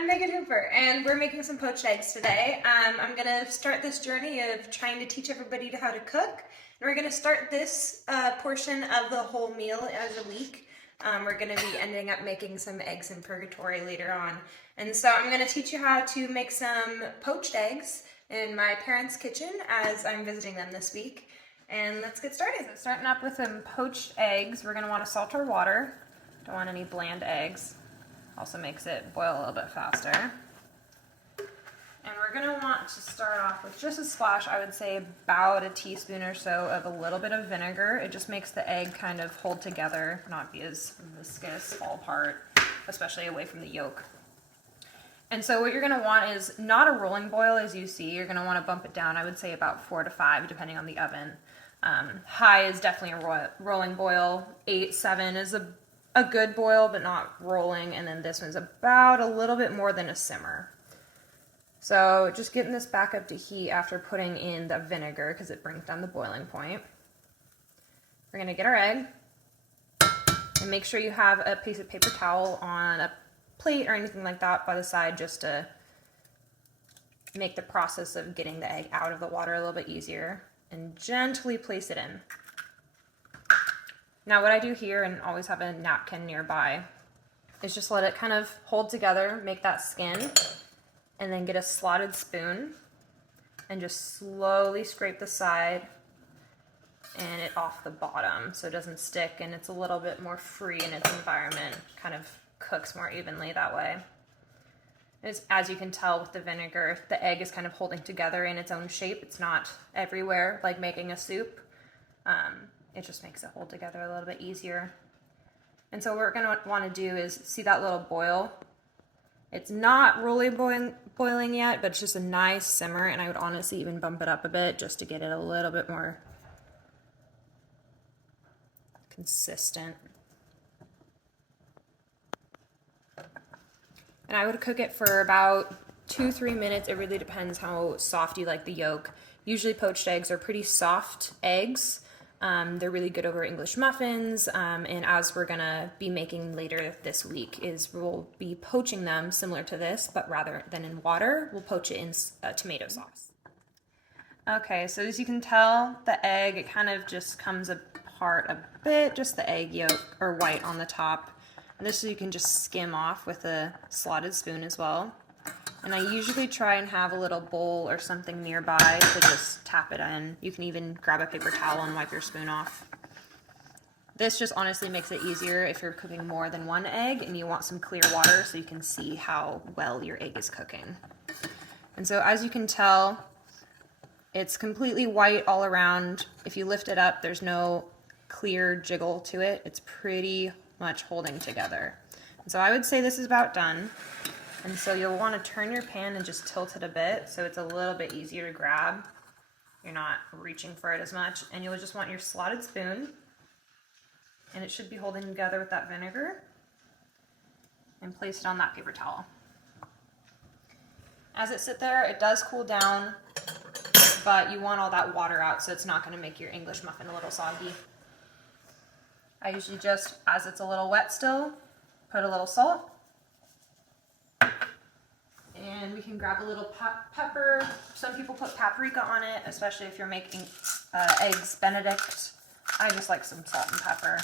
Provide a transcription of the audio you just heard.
I'm Megan Hooper, and we're making some poached eggs today. I'm gonna start this journey of trying to teach everybody how to cook. And we're gonna start this portion of the whole meal as a week. We're gonna be ending up making some eggs in purgatory later on. And so I'm gonna teach you how to make some poached eggs in my parents' kitchen as I'm visiting them this week. And let's get started. So starting up with some poached eggs, we're gonna wanna salt our water. Don't want any bland eggs. Also makes it boil a little bit faster. And we're gonna want to start off with just a splash, I would say about a teaspoon or so of a little bit of vinegar. It just makes the egg kind of hold together, not be as viscous, fall apart, especially away from the yolk. And so what you're gonna want is not a rolling boil as you see. You're gonna wanna bump it down, I would say about 4 to 5, depending on the oven. High is definitely a rolling boil. 8, 7 is a good boil, but not rolling, and then this one's about a little bit more than a simmer. So just getting this back up to heat after putting in the vinegar because it brings down the boiling point. We're gonna get our egg and make sure you have a piece of paper towel on a plate or anything like that by the side just to make the process of getting the egg out of the water a little bit easier, and gently place it in. Now what I do here, and always have a napkin nearby, is just let it kind of hold together, make that skin, and then get a slotted spoon and just slowly scrape the side and it off the bottom so it doesn't stick and it's a little bit more free in its environment, kind of cooks more evenly that way. As you can tell with the vinegar, the egg is kind of holding together in its own shape. It's not everywhere like making a soup. It just makes it hold together a little bit easier. And so what we're gonna wanna do is see that little boil. It's not really boiling yet, but it's just a nice simmer, and I would honestly even bump it up a bit just to get it a little bit more consistent. And I would cook it for about 2-3 minutes. It really depends how soft you like the yolk. Usually poached eggs are pretty soft eggs. They're really good over English muffins, and as we're gonna be making later this week is we'll be poaching them similar to this, but rather than in water, we'll poach it in tomato sauce. Okay, so as you can tell, the egg, it kind of just comes apart a bit, just the egg yolk or white on the top. And this you can just skim off with a slotted spoon as well. And I usually try and have a little bowl or something nearby to just tap it in. You can even grab a paper towel and wipe your spoon off. This just honestly makes it easier if you're cooking more than one egg and you want some clear water so you can see how well your egg is cooking. And so as you can tell, it's completely white all around. If you lift it up, there's no clear jiggle to it. It's pretty much holding together. And so I would say this is about done. And so you'll want to turn your pan and just tilt it a bit so it's a little bit easier to grab. You're not reaching for it as much. And you'll just want your slotted spoon, and it should be holding together with that vinegar, and place it on that paper towel. As it sits there, it does cool down, but you want all that water out so it's not going to make your English muffin a little soggy. I usually just, as it's a little wet still, put a little salt. And we can grab a little pepper. Some people put paprika on it, especially if you're making eggs Benedict. I just like some salt and pepper.